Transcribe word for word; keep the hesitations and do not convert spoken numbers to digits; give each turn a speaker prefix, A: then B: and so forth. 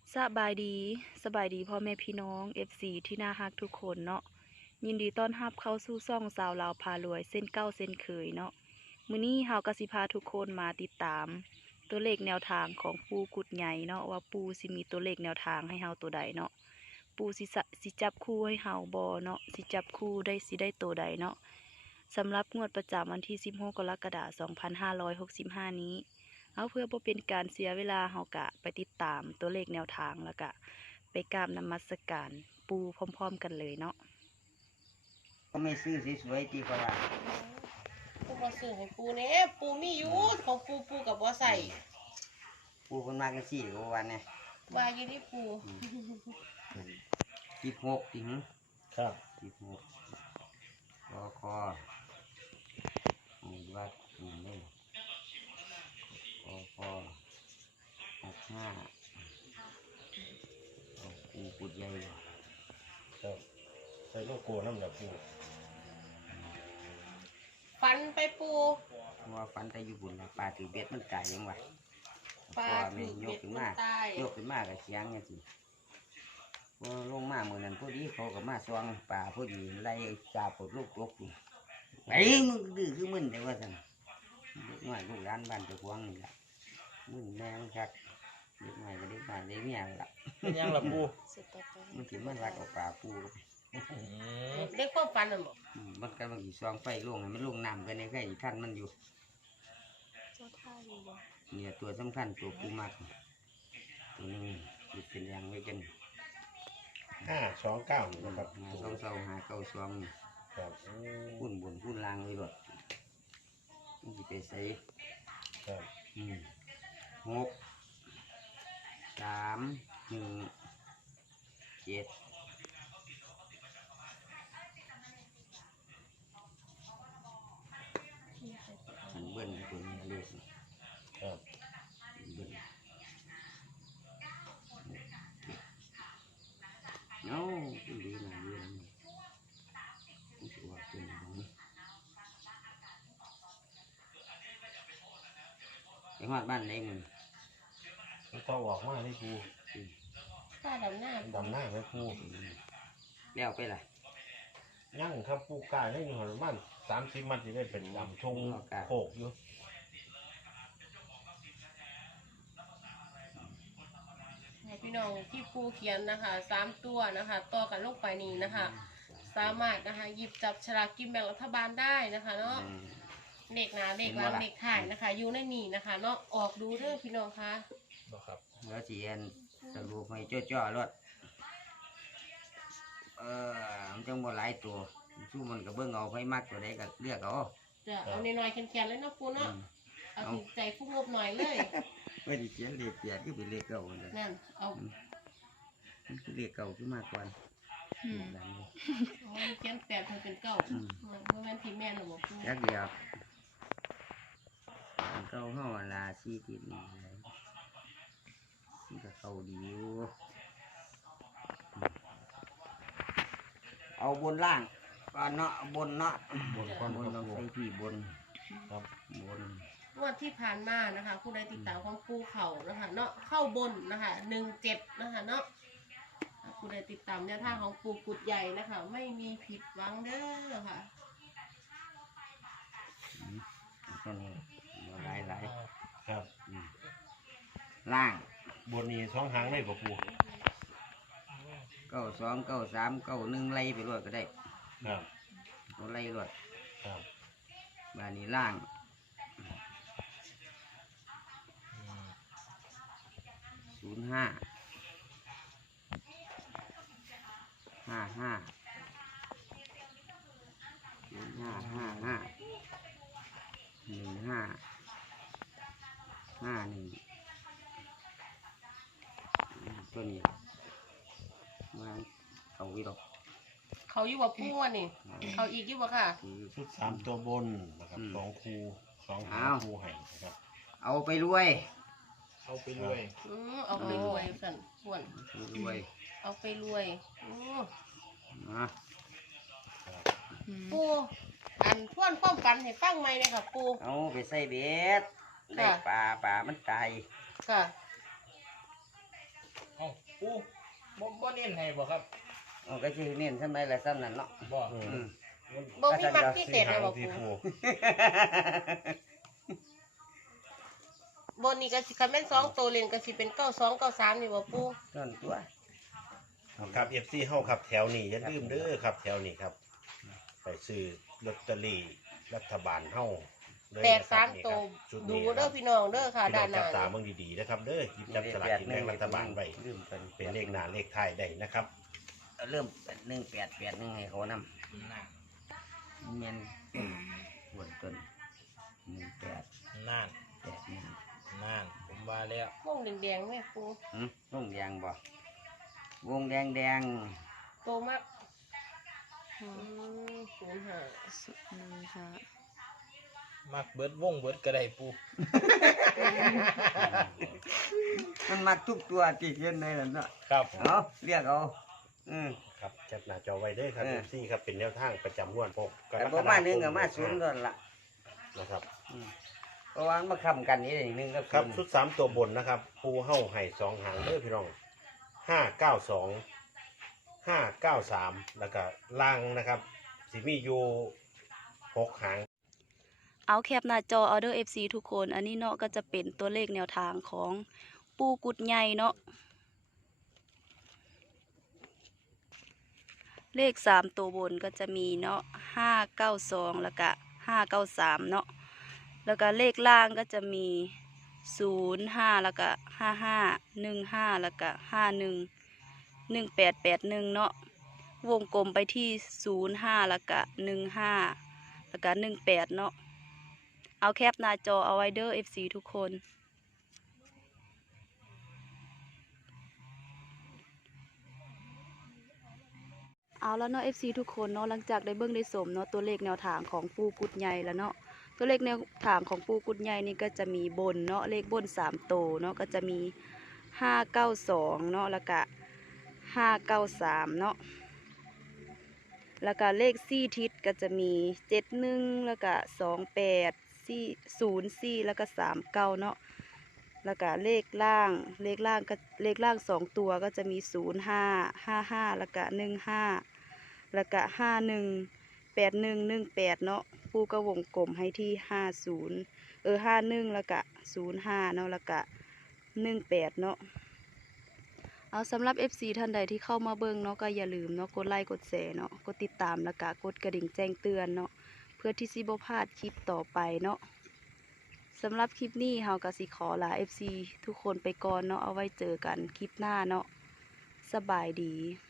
A: สบายดีสบายดีพ่อแม่พี่น้อง เอฟ ซี ที่น่ารักทุกคนเนาะยินดีต้อนรับเข้าสู่ช่องสาวลาวพารวยเส้นเก้าเส้นเคยเนาะมื้อนี้เฮาก็สิพาทุกคนมาติดตาม ตัวเลขแนวทางของปูกุดใหญ่เนาะว่าปูสิมีตัวเลขแนวทางให้เฮาตัวใดเนาะปูสิสะสิจับคู่ให้เฮาบ่เนาะสิจับคู่ได้สิได้ตัวใดเนาะสำหรับงวดประจำวันที่สิบหกกรกฎาคมสองพันห้าร้อยหกสิบห้านี้เอาเพื่อบ่เป็นการเสียเวลาเฮากะไปติดตามตัวเลขแนวทางแล้วก็ไปกราบนมัสการปูพร้อมๆกันเลยเนาะ
B: ก็ไม่ซื้อสวยๆตีก็ว่า
C: ปูมาซื้อให้ปูเนี่ยปูมีอยู่ของปูปูกับบ่ใส่
B: ปูคนมากกันสี่ก็วันเนี่ย
C: ว่าอยู่ที่ปู
B: สิบหกถึง
D: ครับ
B: สิบหกคอคอนี่ว่านี่นี่คอคอหกห้าเอาปูปุดใหญ่
D: ครับใส่โลโก้น้ำหนักปู
C: ฟันไปปู
B: เพราะว่าฟันแต่อยู่บุญนะปลาถือเบ็ดมันตายยังวะ
C: ปลา
B: เพระว่
C: ถือ
B: แม่
C: เบ็
B: ย
C: ด
B: กขึ้น
C: มั
B: มาน
C: ตาย
B: ยกขึ้นมากับเสียงไงสิพอลงมาเมื่อนั้นพอดีเขากับมาซองปลาพอดีไล่จับปลดลูกลกอยู่ไอ้มึงดื้อคือมึนแต่ว่าสั่นเด็กน้อยลูกร้านบ้านเจ้าของนี่แหละมึนแม่งคักเด็กน้อยก็เด็กน้อยเด็กเมียนั่นละ
D: เป็นยังล่ะปู
B: มันกินมันรักเอาปลาปู
C: ได้ความฟันน่ะบ่
B: อืมมันกำลังอีซองไฟลงให้มันลงน้ำกันในแค่อีท่านมันอยู่เนี่ยตัวสำคัญตัวปูมักตัวหนึงติดเป็นยางไว้กัน
D: ห้าสองเก้านะครับ
B: หาสองเสาหาเก้าสองนี่
D: ครับโอ้
B: พุ่นบนพุ่นล่างไว้หลดมันจะไปใส่
D: ครับ
B: อืมหกสามหนึ่งเจ็ดมันเบิ้ลตัวนี้เลขนี่
D: ครับ
B: เบิ้ลเอ้าดีดีนะดีนะมันจะว่าเป็นอย่างนี้ไปฮอดบ้านไหนมึง
D: มันต้องออกมาให้ปู
C: ข้าดำหน้า
D: มันดำหน้าให้ปู
B: แล้วไปล่ะ
D: ยั่งครับปูกายให้อยู่ประมาณสามสิบมันจะได้เป็นดำทงโขกอยู่
C: ให้พี่น้องที่ปูเขียนนะคะสามตัวนะคะต่อกันลงไปนี้นะคะ สามารถนะคะหยิบจับฉลากกินแบ่งรัฐบาลได้นะคะเนาะ
B: อืม
C: เลขหน้าเลขหลังเลขท้ายนะคะ อยู่ในนี้นะคะเนาะออกดูเด้อพี่น้องคะ
D: นะครับ
B: แล้วสีอันสรุปให้จ่อๆรถเออมันจังบ่หลายตัวสู้มันก็เบิ่งเอาไผมักตัวใดก็เลือกเอา
C: จะเอาน้อยๆแข็งๆเลยเนาะปู
B: อื
C: เนาะ
B: ม
C: เอาถึงใจผู้งบหน่อยเลย
B: ไม่ได้เขียนเลขเปียดก็เป็นเลขเก่าเลย
C: นั่นเอา
B: มันคือเลขเก่าขึ้นมากกว่า
A: อืม
B: ดังนี้
C: เอาเขียนแปดให้เป็นเก้า
B: อืม
C: เมื่อแม่นที่แม่นหรอบอกปู
B: จักเดียวอันเก่าเฮาอันลาซีติดนี่เลยมันก็เก่าดีอยู่อืมเอาบนล่างก่อนเนาะบนเนาะ
D: บนความ
B: บน
D: ค
B: ต้
D: รั
B: อบ ง
D: ปู
B: ใส่ที่บน
D: ครับ
B: บน
C: งวดที่ผ่านมานะคะ ผู้ใดติดตามของปูเขานะคะ เนาะเข้าบนนะคะหนึ่งเจ็ดนะคะเนาะผู้ใดติดตามแนวทางของปูกุดใหญ่นะคะ ไม่มีผิดหวังเด้อค่ะ
B: ตัวนี้หลายหลาย
D: ครับ
B: ๆอืมล่าง
D: บนนี้สองหางได้ป่ะปู
B: เก้าสองเก้าสามเก้าหนึ่งไล่ไปรวดก็ได้
D: ครับ
B: เอาไล่รวด
D: ครับ
B: บ้านนี้ล่าง
D: อืม
B: ศูนย์ห้าห้าห้าศูนย์ห้าห้าห้าหนึ่งห้าห้าหนึ่งตัวนี้มาเอาไว้ดอก
C: เขาอยู่ว่าปูอ่ะนี่เขาอีกอยู่ว่าค่ะ
B: คือ
D: ชุดสามตัวบนนะครับ
B: อืม
D: สองคูสองหาง
B: อ้าว
D: คูไห่นะครับ
B: เอาไปรวย
D: เอาไปรวย
C: อืมเอาไปรวยสันส่วน
B: ไปรวย
C: เอาไปรวยอืม
B: นะ
A: อืม
C: ปูอันพ่วนป้อมกันให้ฟังไหมเนี่ยค่ะปู
B: เอาไปใส่เบ็ดได้
C: ค่ะ
B: ปลาปลามันตาย
C: ค่ะ
E: เอ้าปูบ่บ่เน้นให้บ่ครับ
B: เอาก็สิเน้นซ้ำใดละซ้ำนั่นเนาะ
E: บ่
D: อืม
B: อืม
C: บ่มีมักพิเศษ
D: สี่
C: เลย
D: หาง
C: บ่
D: ที่
C: ปู
D: ปู
C: บนนี่ก็สิคันแม่นสองตัวเลนก็สิเป็นเก้าสองเก้าสามนี่บ่ปู
B: ต้นตัว
D: ครับ เอฟ ซี เฮาครับแถวนี้อย่าลืมเด้อครับ แถวนี้ครับ ไปซื้อลอตเตอรี่รัฐบาลเฮาเลย
C: แตก
D: นะครับ
C: สาม
D: นี่
C: ตัว
D: ครับชุด
C: ดู
D: นี้
C: เด้อ
D: ครับ
C: พี่น้องเด้อค่ะ
D: พี่น้
C: ด้า
D: อน ง
C: ห
D: จั
C: น้า
D: บตาเบิ่งดีๆนะครับเด้อหยิบจับสลากกินแบ่งรัฐบาลไว้
B: ลืมเป็น
D: เป็นเลขหน้าเลขท้ายได้นะครับ
B: เริ่มหนึ่งแปดแปดหนึ่งให้เขาน
E: น่ะ
B: ำเมียนหัวต้นหนึ่งแปด
E: นั่น
B: แปดหนึ่ง
E: นั่นผมว่าแล้ว
C: วงแดงๆแม่ปู
B: หืมวงแดงบ่วงแดงแดง
C: โตมากอืมศูนย์ห้า
A: หนึ่งค่ะ
E: มักเบิดวงเบิดก็ได้ปู
B: มันมาทุกตัวติดเย็นเลยล่ะเนาะ
E: ครับ
B: เอาเรียกเอาอืม
D: ครับจัดหน้าจอไว้เด้อครับ
B: เอ
D: เอ
B: อ
D: ฟซีครับเป็นแนวทางประจำงวดหกกร
B: แต่
D: ก
B: บ่
D: ฎาคม
B: มาหนึ่งกับมาศูนย์ก่อนละ
D: นะครับ
B: อืมเพราะว่ามันมาคำกันนี่เองหนึ่งกับ
D: ครับ
B: ศูนย์
D: ชุดสามตัวบนนะครับปูเฮ้าไห่สองหางเด้อพี่น้องห้าเก้าสองห้าเก้าสามแล้วก็ล่างนะครับสิมีอยู่หกหาง
A: เอาแคปหน้าจอเอาเดอร์ เอฟ ซี ทุกคน อันนี้เนาะก็จะเป็นตัวเลขแนวทางของปูกุดใหญ่เนาะ เลขสามตัวบนก็จะมีเนาะห้าเก้าสองแล้วก็ห้าเก้าสามเนาะ แล้วก็เลขล่างก็จะมีศูนย์ห้าแล้วก็ห้าห้าหนึ่งห้าแล้วก็ห้าหนึ่งหนึ่งแปดแปดหนึ่งเนาะ วงกลมไปที่ศูนย์ห้าแล้วก็หนึ่งห้าแล้วก็หนึ่งแปดเนาะ เอาแคปหน้าจอเอาไว้เด้อ เอฟ ซี ทุกคน เอาแล้วเนาะ เอฟ ซี ทุกคนเนาะหลังจากได้เบิ่งได้สมเนาะตัวเลขแนวทางของปูกุดใหญ่แล้วเนาะตัวเลขแนวทางของปูกุดใหญ่นี่ก็จะมีบนเนาะเลขบนสามโตวเนาะก็จะมีห้าเก้าสองเนาะแล้วก็ห้าเก้าสามเนาะแล้วก็เลขสี่ทิศก็จะมีเจ็ดหนึ่งแล้วก็สองแปดสี่ศูนย์สี่แล้วก็สามเก้าเนาะแล้วก็เลขล่างเลขล่างก็เลขล่างสองตัวก็จะมีศูนย์ห้าห้าห้าแล้วก็หนึ่งห้าแล้วก็ห้าหนึ่งแปดหนึ่งหนึ่งแปดเนาะปูก็วงกลมให้ที่ห้าศูนย์เออห้าหนึ่งแล้วก็ศูนย์ห้าเนาะแล้วก็หนึ่งแปดเนาะเอาสำหรับ เอฟ ซี ท่านใดที่เข้ามาเบิ่งเนาะก็อย่าลืมเนาะกดไลค์กดแชร์เนาะกดติดตามแล้วก็กดกระดิ่งแจ้งเตือนเนาะเพื่อที่สิบ่พลาดคลิปต่อไปเนาะสำหรับคลิปนี้เฮาก็สิขอลา เอฟ ซี ทุกคนไปก่อนเนาะเอาไว้เจอกันคลิปหน้าเนาะสบายดี